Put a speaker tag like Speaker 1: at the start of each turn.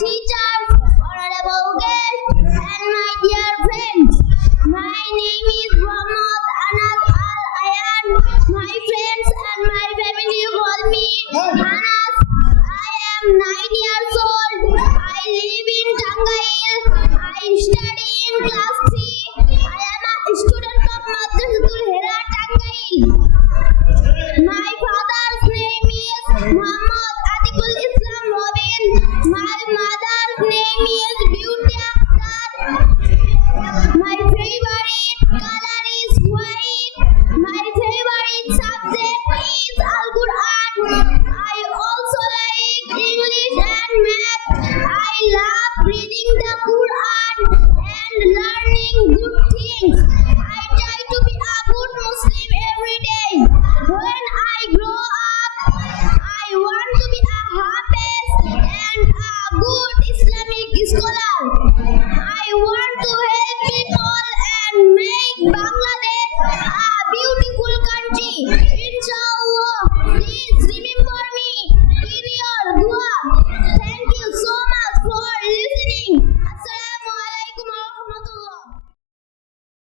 Speaker 1: teachers, honorable guests, and my dear friends. My name is Muhammad Anad Al Ayan. My